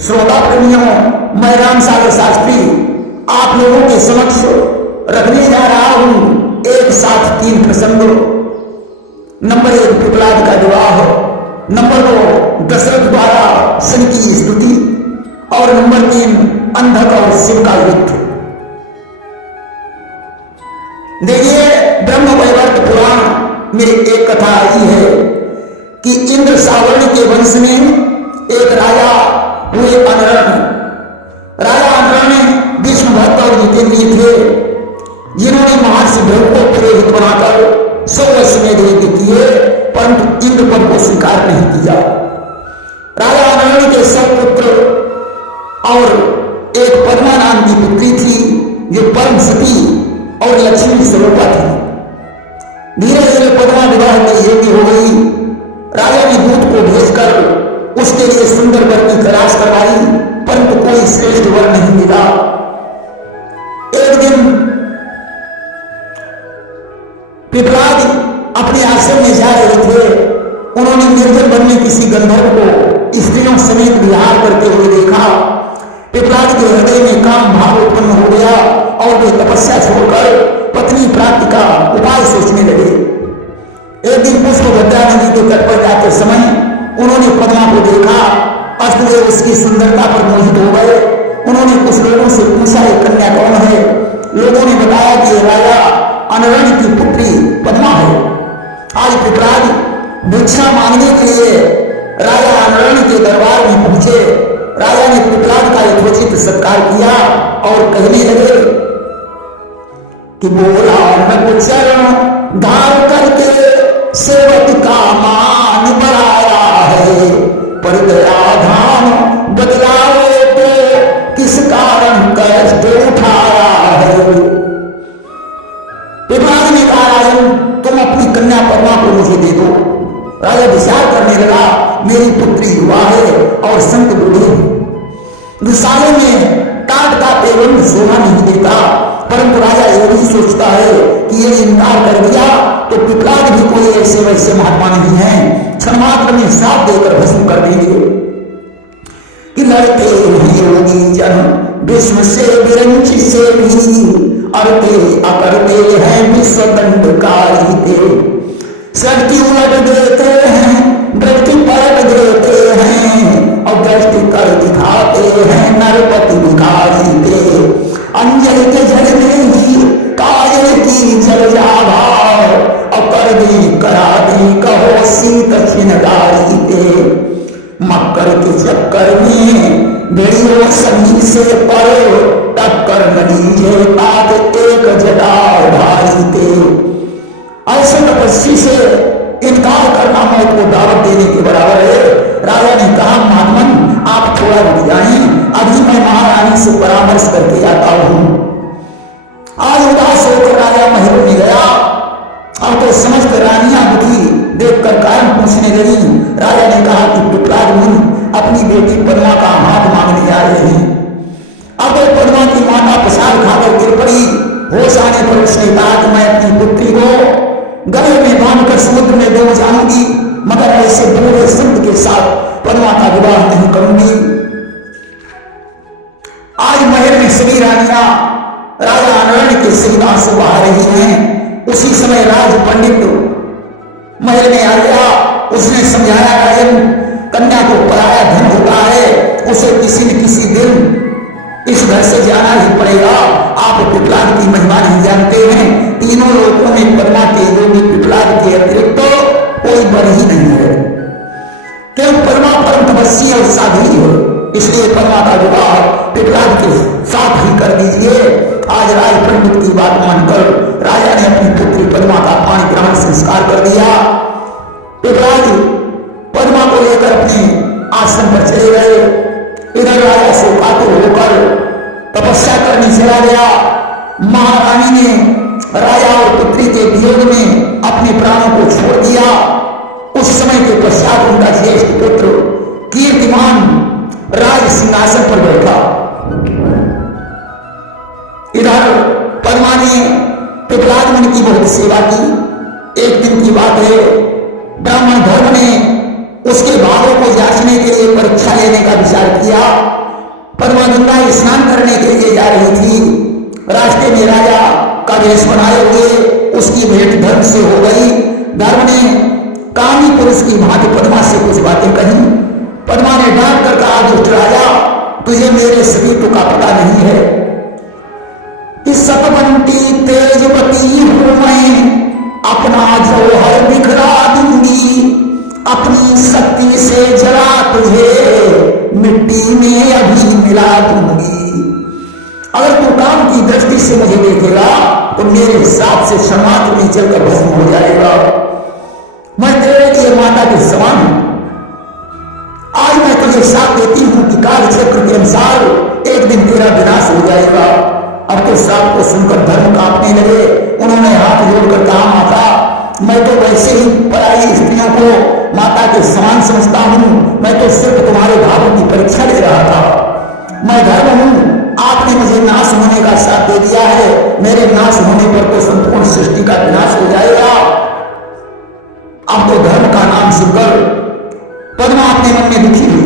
श्रोता प्रेमियों, मैं राम सागर शास्त्री आप लोगों के समक्ष रखने जा रहा हूं एक साथ 3 प्रसंग। नंबर 1 पिपलाद का विवाह, नंबर 2 दशरथ द्वारा शनि की स्तुति और नंबर 3 अंधक और शिव का युद्ध। देखिए, ब्रह्म वैवर्त पुराण में एक कथा आई है कि इंद्र सावर्ण के वंश में एक राजा हुए अनरण। राजा अनरण विष्णु भक्त और जितेंद्रिय थे, जिन्होंने महर्षि भृगु को पुरोहित बनाकर 100 वर्ष में यज्ञ किए, परंतु इंद्र पद को स्वीकार नहीं किया। राजा अनरण के सब पुत्र और एक पद्मा नाम की पुत्री थी, जो परम सती और लक्ष्मी स्वरूपा थी। धीरे धीरे पद्मा विवाह में यज्ञ हो गई। राजा ने दूत को भेजकर उसके लिए सुंदर वर की तलाश करवाई, परंतु कोई श्रेष्ठ वर नहीं मिला। एक दिन पिपलाद अपने आश्रम में जा रहे थे। उन्होंने निर्जन वन में किसी गंधर्व को स्त्रियों समेत विहार करते हुए देखा। पिपलाद के हृदय में काम भाव उत्पन्न हो गया और वे तपस्या छोड़कर पत्नी प्राप्ति का उपाय सोचने लगे। एक दिन पुष्पभद्रा नदी के तट पर जाते समय उन्होंने पद्मा को देखा। अस्तदेव उसकी सुंदरता पर मोहित हो गए। उन्होंने कुछ लोगों से पूछा, ये कन्या कौन है? लोगों ने बताया कि राजा अनरण की पुत्री पद्मा है। आज पिपलाद भिक्षा मांगने के लिए राजा अनरण के दरबार में पहुंचे। राजा ने पिपलाद का यथोचित सत्कार किया और कहने लगे कि बोला न चरण धार करके सेवक का मान बढ़ाया है, पर दया धाम बदलावे तो किस कारण कष्ट उठाया है। पिपलाद ने कहा, राजन तुम अपनी कन्या पद्मा को मुझे दे दो। राजा विचार करने लगा, मेरी पुत्री युवा है और संत बूढ़े। विशालों में काट का पेवंद शोभा नहीं देता, परंतु राजा ये भी सोचता है कि ये इनकार कर दिया तो पिपलाद भी कोई ऐसे वैसे महात्मा नहीं है, क्षण मात्र में साथ देकर भस्म कर देंगे। कि लड़ते नहीं योगी जन विश्व से विरंच से भी, अड़ते अकड़ते हैं विश्व दंडकारी थे। सड़की उलट देते हैं, दृष्टि पलट देते हैं और दृष्टि कर दिखाते हैं नरपति भिखारी थे। अंजल के जल में ही काजल की जल जावा और कर दी करा दी कहो सीत छिनगारी थे। मक्कर के चक्कर में भेड़ियों सभी से परो टक्कर लीजिए तात एक जटा भारी थे। ऐसे तपस्वी से इनकार करना मौत को दावत देने के बराबर है। राजा ने कहा, महात्मन आप थोड़ा रुक जाएं, अभी मैं महारानी से परामर्श करके आता हूं। आज उदास होकर राजा महल में गया। अब तो समस्त रानियां दुखी देखकर कारण पूछने लगी। राजा ने कहा कि पिपलाद मुनि अपनी बेटी पद्मा का हाथ मांगने आ रहे हैं। अब पद्मा की माता प्रसाद खाकर गिर पड़ी। होश आने पर उसने कहा कि मैं अपनी पुत्री को गले में बांधकर समुद्र में डूब जाऊंगी, मगर ऐसे बूढ़े संत के साथ पद्मा का विवाह नहीं करूंगी। आज महल में सभी रानियां राजा अनरण के सहित आंसू बहा रही हैं। उसी समय राज पंडित महल में आ गया। उसने समझाया, राजन कन्या को पराया धन होता है, उसे किसी न किसी दिन इस घर से जाना ही पड़ेगा। आप पिपलाद की महिमा नहीं जानते हैं। तीनों लोगों में पद्मा के योगी पिपलाद के अतिरिक्त तो कोई बर ही नहीं है, क्योंकि पद्मा परम तपस्वी और साध्वी है। इसलिए पद्मा का विवाह पिपलाद के साथ ही कर दीजिए। आज राज पंडित की बात मानकर राजा ने अपनी पुत्री पद्मा का पाणी ग्रहण संस्कार कर दिया। पिपलाद पद्मा को लेकर अपने आश्रम पर चले गए। इधर राजा से कातुर होकर तपस्या करने चला गया। महारानी ने राजा और पुत्री के वियोग में अपने प्राणों को छोड़ दिया। उस समय के पश्चात उनका ज्येष्ठ पुत्र कीर्तिमान राज सिंहासन पर बैठा। इधर पद्मा ने पिपलाद मुनि की बहुत सेवा की। एक दिन की बात है, ब्राह्मण धर्म ने उसके भावों को जांचने के लिए परीक्षा लेने का विचार किया। पद्मा गंगा स्नान करने के लिए जा रही थी। रास्ते में राजा का वेश बनाए हुए उसकी भेंट धर्म से हो गई। धर्म ने कामी पुरुष की भांति पद्मा से कुछ बातें कही। पद्मा ने डांट कर कहा, दुष्ट राजा, तुझे मेरे सतीत्व का पता नहीं है कि सतवंती तेजवती हूं मैं, अपना जौहर बिखरा दूंगी, अपनी शक्ति से जला तुझे मिट्टी में अभी मिला दूंगी। अगर तू काम की दृष्टि से मुझे देखेगा तो मेरे हिसाब से समाज में जलकर भस्म हो जाएगा। मैं तेरे लिए माता के समान हूं। आज मैं तुझे साथ देती हूं कि काल चक्र के अनुसार एक दिन तेरा विनाश हो जाएगा। अब तो साथ को सुनकर धर्म कांपने लगे। उन्होंने हाथ जोड़कर कहा, माता, मैं तो वैसे ही पराई स्त्रियों को माता के समान समझता हूं। मैं तो सिर्फ तुम्हारे भावों की परीक्षा ले रहा था। मैं धर्म हूं, आपने मुझे नाश होने का साथ दे दिया है। मेरे नाश होने पर तो संपूर्ण सृष्टि का विनाश हो जाएगा। अब तो धर्म का नाम सुनकर पद्मा अपने मन में दुखी हुई।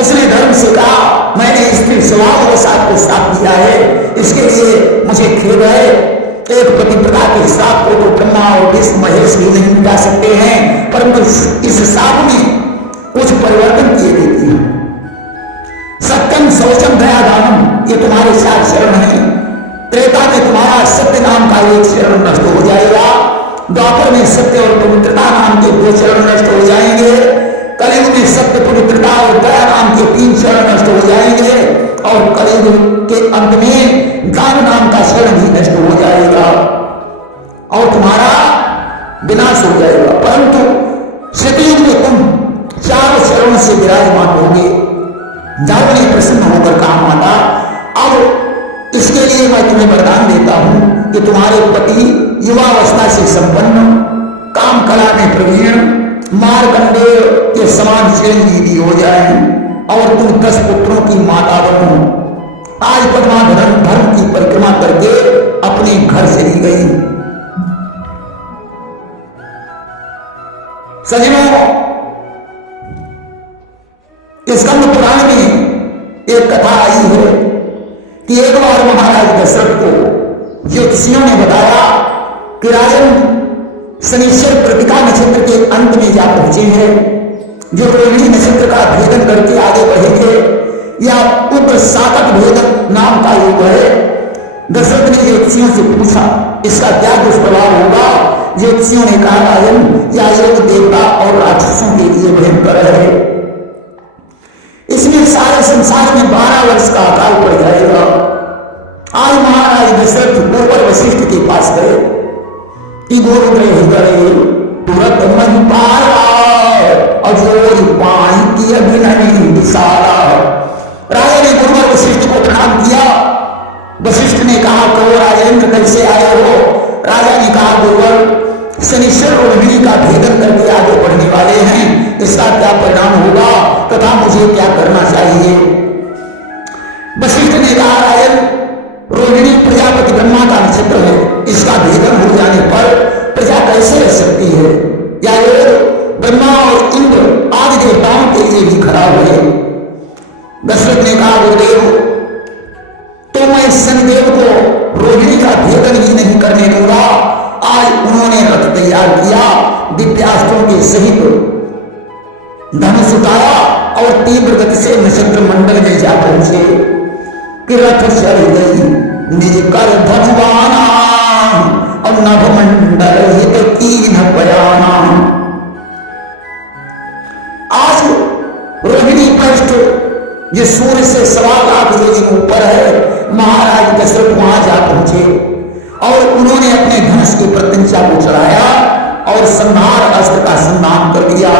उसने धर्म से कहा, मैंने स्त्री स्वभाव और साथ को साथ दिया है, इसके लिए मुझे खेद है। एक पतिव्रता के साथ को तो ब्रह्मा और विष्णु महेश भी नहीं मिटा सकते हैं, परंतु इस साथ में कुछ परिवर्तन किए देती है। सत्यम शौचम दया दानम, ये तुम्हारे साथ शरण है। त्रेता में तुम्हारा सत्य नाम का एक शरण नष्ट हो जाएगा। द्वापर में सत्य और पवित्रता नाम के 2 चरण नष्ट हो जाएंगे। कलयुग में सत्य, पवित्रता और दया नाम के 3 चरण नष्ट हो जाएंगे। और कलयुग के अंत में दान नाम का शरण भी नष्ट हो जाएगा और तुम्हारा विनाश हो जाएगा। परंतु सतयुग में तुम 4 चरणों से विराजमान होगे। जाओ ने प्रसन्न होकर कहा, माता, अब इसके लिए मैं तुम्हें वरदान देता हूं कि तुम्हारे पति युवावस्था से संपन्न, काम कला में प्रवीण, मार्कंडेय के समान चिरंजीवी हो जाए और तुम 10 पुत्रों की माता बनो। आज पद्मा धर्म की परिक्रमा करके अपने घर चली गई। सज्जनों, स्कंद पुराण में एक कथा आई है कि एक बार महाराज दशरथ को ज्योतिषियों ने बताया कि राजन शनिश्चर कृतिका नक्षत्र के अंत में जा पहुंचे हैं, जो रोहिणी नक्षत्र का भेदन करके आगे बढ़ेंगे। या उग्र सातक भेदन नाम का योग है। दशरथ ने ज्योतिषियों से पूछा, इसका क्या दुष्प्रभाव होगा? ज्योतिषियों ने कहा, राजन, यह योग देवता और राक्षसों के लिए भयंकर है। इसमें सारे संसार में 12 वर्ष का अकाल पड़ जाएगा। आज महाराज दशरथ गोबर वशिष्ठ के पास गए कि गोरुग्रह गए तुरंत मन पाया अजोर पानी की अभिनवी विशाला। राजा ने गुरुवर वशिष्ठ को प्रणाम किया। वशिष्ठ ने कहा, कहो राजेंद्र, कैसे आए हो? राजा ने कहा, गुरुवर, शनिश्चर रोहिणी का भेदन करके आगे बढ़ने वाले हैं, इसका क्या परिणाम होगा तथा मुझे क्या करना चाहिए? वशिष्ठ ने कहा, राजन, रोहिणी प्रजापति ब्रह्मा का नक्षत्र है। इसका भेदन हो जाने पर प्रजा कैसे रह सकती है? या योग ब्रह्मा और इंद्र आदि देवताओं के लिए भी खराब है। दशरथ ने कहा, गुरुदेव, तो मैं शनिदेव को रोहिणी का भेदन ही नहीं करने दूंगा। आज उन्होंने रथ तैयार किया, दिव्यास्त्रों के सहित धनुष उतारा और तीव्र गति से नक्षत्र मंडल में जा पहुंचे कि रथ चल गई निज कर धनुवाना और नभ मंडल हित कीन बयाना। आज रोहिणी पृष्ठ जो सूर्य से 1.25 लाख योजन ऊपर है, महाराज दशरथ वहां जा पहुंचे और उन्होंने अपने धनुष की प्रत्यंचा को चढ़ाया और संहार अस्त्र का संधान कर दिया।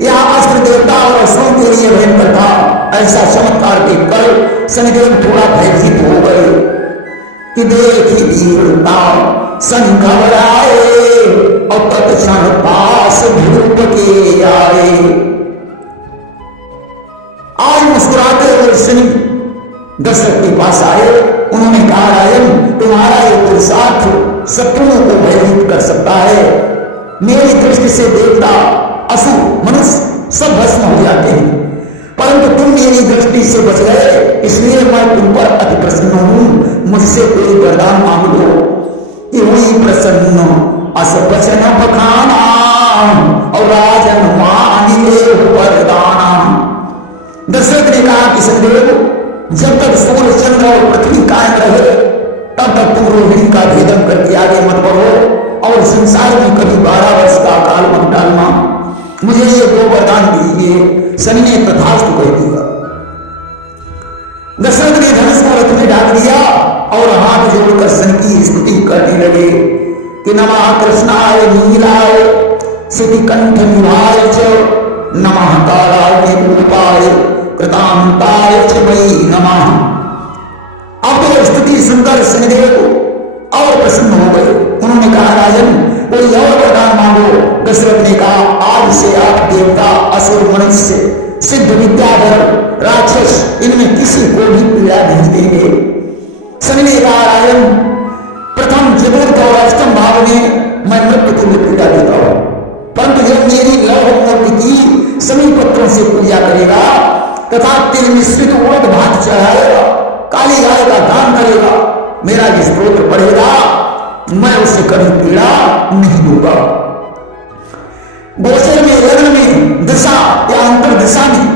यह अस्त्र देवता और असुरों के लिए भयंकर था। ऐसा चमत्कार देखकर शनिदेव थोड़ा भयभीत हो गए कि देखी वीरता सन घबराए और तत्क्षण पास धूप के आए। आज मुस्कुराते हुए शनि दशरथ के पास आए। उन्होंने कहा, राजन, तुम्हारा ये पुरुषार्थ शत्रुओं को भयभीत कर सकता है। मेरी दृष्टि से देवता, असुर, मनुष्य सब भस्म हो जाते हैं, परंतु तुम मेरी दृष्टि से बच गए, इसलिए मैं तुम पर अति प्रसन्न हूं। मुझसे कोई वरदान मांग लो। ये हुई प्रसन्न अस वचन बखाना और राजन मानिए वरदाना। दशरथ ने कहा कि सदैव जब तक सूर्य चंद्र और पृथ्वी कायम रहे तब तक तुम रोहिणी का भेदन करके आगे मत बढ़ो और संसार में कभी 12 वर्ष का काल मत डालना। मुझे ये 2 वरदान दीजिए। शनि ने तथास्तु कह दिया। दशरथ ने धनुष को रथ में डाल दिया और हाथ जोड़कर शनि की स्तुति करने लगे कि नमः कृष्णाय नीलाय सिद्धिकंठ निभाय च नमः कालाय रूपाय कृतांताय च वै नमः। अब तो स्तुति सुनकर शनिदेव और प्रसन्न हो गए। उन्होंने कहा राजन कोई और वरदान मांगो। दशरथ ने कहा आज से आप देवता असुर मनुष्य सिद्ध विद्याधर राक्षस इनमें किसी को भी पीड़ा नहीं देंगे। शनि ने कहा राजन प्रथम चतुर्थ और अष्टम भाव में मैं मृत्यु तुल्य पीड़ा देता हूं, परंतु जब मेरी लौह मूर्ति की सभी पत्रों से पूजा करेगा तथा तेल मिश्रित उड़द भात चढ़ाएगा, काली गाय का दान करेगा, मेरा जो स्तोत्र पढ़ेगा मैं उसे कभी पीड़ा नहीं दूंगा। गोचर में लग्न में दिशा या अंतर दिशा में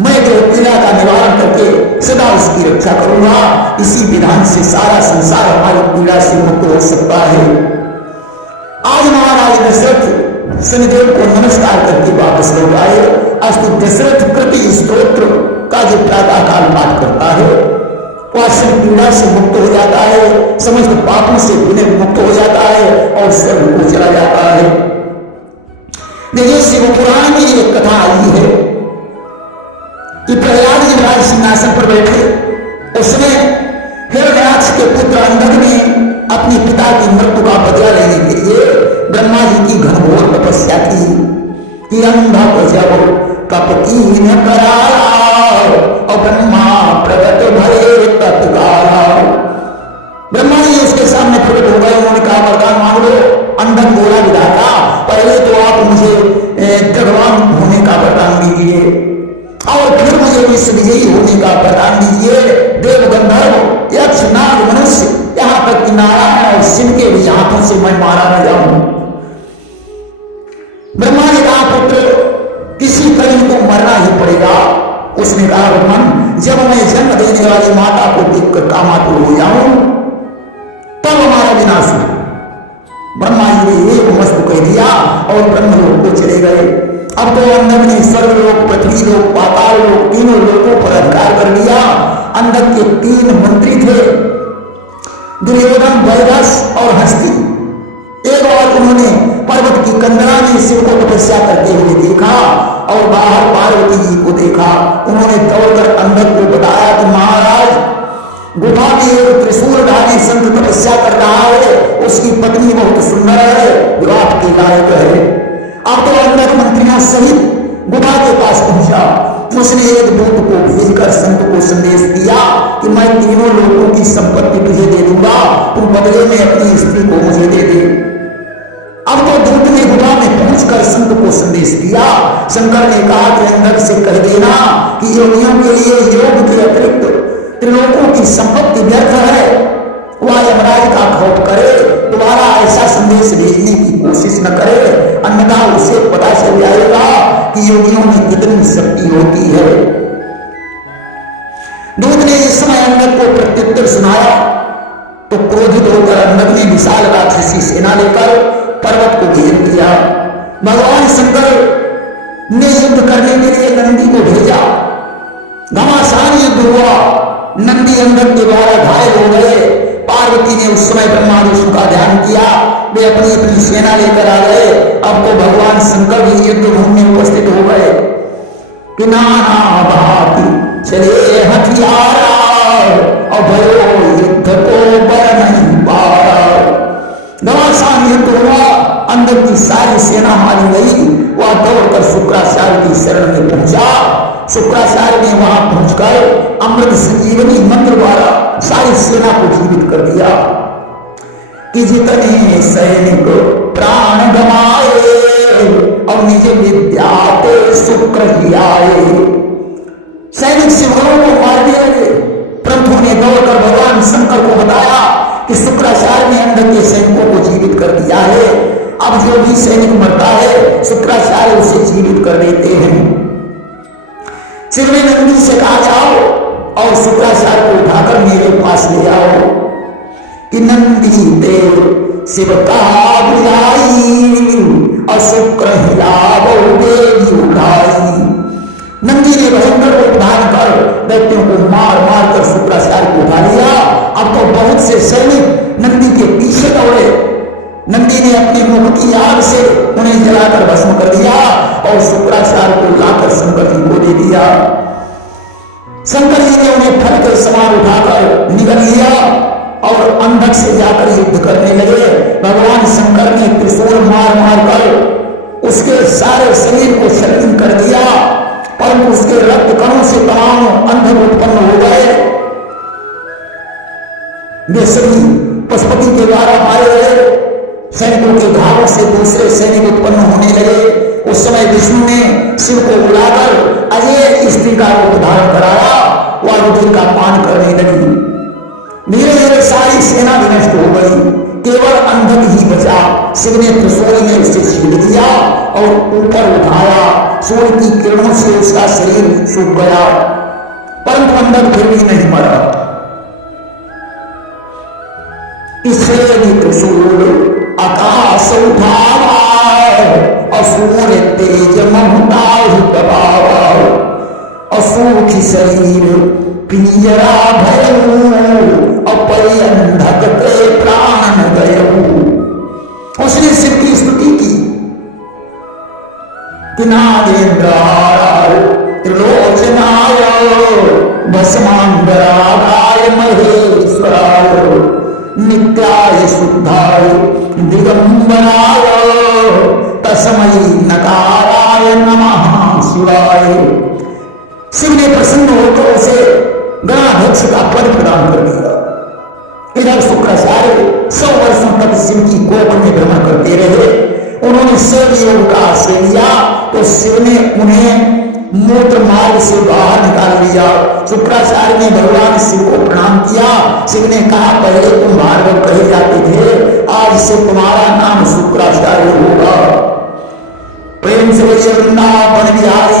मैं जो पीड़ा का निवारण करके सदा उसकी रक्षा करूंगा। इसी विधान से सारा संसार हमारी पीड़ा से मुक्त हो सकता है। आज महाराज दशरथ शनिदेव को नमस्कार करके वापस लौट आए। अस्तु दशरथ कृति स्तोत्र का जो प्रातः काल पाठ करता है वह सब पीड़ा से मुक्त हो जाता है, समस्त पापों से मुक्त हो जाता है और स्वर्ग को चला जाता है। देखिए शिव पुराण में एक कथा आई है कि प्रहलाद जी राज सिंहासन पर बैठे, उसने हिरण्याक्ष के पुत्र अंगद ने अपने पिता की मृत्यु का बदला लेने के लिए ब्रह्मा जी की घनघोर तपस्या की कि अंधक जब कपकीन कराया और ब्रह्मा प्रकट भये तत्काला। ब्रह्मा जी उसके सामने प्रकट हो गए। उन्होंने कहा वरदान मांग लो। अंधक बोला विधाता पहले तो आप मुझे भगवान होने का वरदान दीजिए और फिर मुझे विश्व विजयी होने का वरदान दीजिए। देव गंधर्व यक्ष नाग मनुष्य यहां तक कि नारायण और शिव के भी हाथों से मैं मारा न जाऊं। ब्रह्मा ने कहा पुत्र किसी कहीं को मरना ही पड़ेगा। उसने कहा भगवान जब मैं जन्म देने वाली माता को देखकर कामातुर हो जाऊं तब हमारा विनाश हो। ब्रह्मा जी ने एक वस्तु कह दिया और ब्रह्मलोक को चले गए। अब तो अंधक ने स्वर्गलोक पृथ्वी लोक पाताल लोक तीनों लोकों पर अधिकार कर लिया। अंधक के 3 मंत्री थे दुर्योधन वैदस और हस्ती। एक बार उन्होंने पर्वत की कंदरा में शिव को तपस्या करते हुए देखा और बाहर पार्वती जी को देखा। उन्होंने दौड़कर अंधक को बताया कि महाराज गुफा में एक त्रिशूलधारी संत तपस्या कर रहा है, उसकी पत्नी बहुत सुंदर है, विवाह के लायक है। अब तो अंधक मंत्रियों सहित गुफा के पास पहुंचा। उसने एक दूत को भेजकर संत को संदेश दिया कि मैं तीनों लोगों की संपत्ति तुझे दे दूंगा, तुम बदले में अपनी स्त्री को मुझे दे दे। अब तो दूत ने गुफा में पहुंचकर संत को संदेश दिया। शंकर ने कहा कि अंधक से कह देना कि योगियों के लिए योग के अतिरिक्त त्रिलोकों की संपत्ति व्यर्थ है, वह यमराज का खौफ करे, दोबारा ऐसा संदेश भेजने की कोशिश न करे, अन्यथा उसे पता चल जाएगा कि योगियों में कितनी शक्ति होती है। दूत ने इस समय अंधक को प्रत्युत्तर सुनाया तो क्रोधित होकर अंधक ने विशाल राक्षसी सेना लेकर पर्वत को घेर दिया। भगवान शंकर ने युद्ध करने के लिए नंदी को भेजा। घमासान युद्ध हुआ। नंदी अंधक के द्वारा घायल हो गए। पार्वती ने उस समय ब्रह्मा विष्णु का ध्यान किया, वे अपनी अपनी सेना लेकर आ गए। अब तो भगवान शंकर भी युद्ध भूमि में उपस्थित हो गए कि नाना भांति चले हथियारा और भयो युद्ध को बर नहीं पारा। घमासान युद्ध हुआ। अंधक की सारी सेना मारी गई। वह दौड़कर शुक्राचार्य की शरण में पहुंचा। शुक्राचार्य ने वहां पहुंचकर अमृत संजीवनी मंत्र द्वारा सारी सेना को जीवित कर दिया कि जितने सैनिक प्राण गवाए और निज विद्या शुक्र ही आए। सैनिक शिवगणों को मारने लगे, परंतु ने दौड़कर भगवान शंकर को बताया कि शुक्राचार्य ने अंधक के सैनिकों को जीवित कर दिया है, अब जो भी सैनिक मरता है शुक्राचार्य उसे जीवित कर देते हैं। शिव ने नंदी से कहा जाओ और शुक्राचार्य को उठाकर मेरे पास ले आओ कि नंदी देव शिव का बुझाई और शुक्र हिलावो देवी उठाई। नंदी ने भयंकर रूप धारण कर दैत्यों को मार मार कर शुक्राचार्य को उठा लिया। अब तो बहुत से सैनिक नंदी के पीछे दौड़े। नंदी ने अपने मुख की आग से उन्हें जलाकर भस्म कर दिया और शुक्राचार्य को लाकर शंकर जी को दे दिया। शंकर जी ने उन्हें फल के समान उठाकर निगल लिया और अंधक से जाकर युद्ध करने लगे। भगवान शंकर ने त्रिशूल मार मार कर उसके सारे शरीर को छलनी कर दिया, परंतु उसके रक्त कणों से तमाम अंधक उत्पन्न हो गए। वे सभी पशुपति के द्वारा मारे गए। सैनिकों के घावों से दूसरे सैनिक उत्पन्न होने लगे। उस समय विष्णु ने शिव को बुलाकर अजय स्त्री का रूप धारण कराया, वह रुधिर का पान करने लगी। धीरे धीरे सारी सेना विनष्ट हो गई, केवल अंधक ही बचा। शिव ने त्रिशूल में उसे छीन दिया और ऊपर उठाया। सूर्य की किरणों से उसका शरीर सूख गया, परंतु अंधक फिर भी नहीं मरा। इसलिए त्रिशूल आकाश उठावा और सूर्य तेज ममता दबावा और सूखी शरीर पिंजरा भयऊ और परि अंधक के प्राण गयऊ। उसने शिव की स्तुति की कि नागेंद्राय त्रिलोचनाय भस्मांबराय महेश्वराय नित्याय शुद्धाय दिगंबराय तस्मै नकाराय नमः शिवाय। शिव ने प्रसन्न होकर उसे गणाध्यक्ष का पद प्रदान कर दिया। इधर शुक्राचार्य 100 वर्षों तक शिव की कोप में भ्रमण करते रहे। उन्होंने शिव योग का आश्रय लिया तो शिव ने उन्हें मूत्र मार्ग से बाहर निकाल लिया। शुक्राचार्य ने भगवान शिव को प्रणाम किया। शिव ने कहा पहले तुम भार्गव कहे जाते थे, आज से तुम्हारा नाम शुक्राचार्य होगा। प्रेम से वृंदावन बिहारी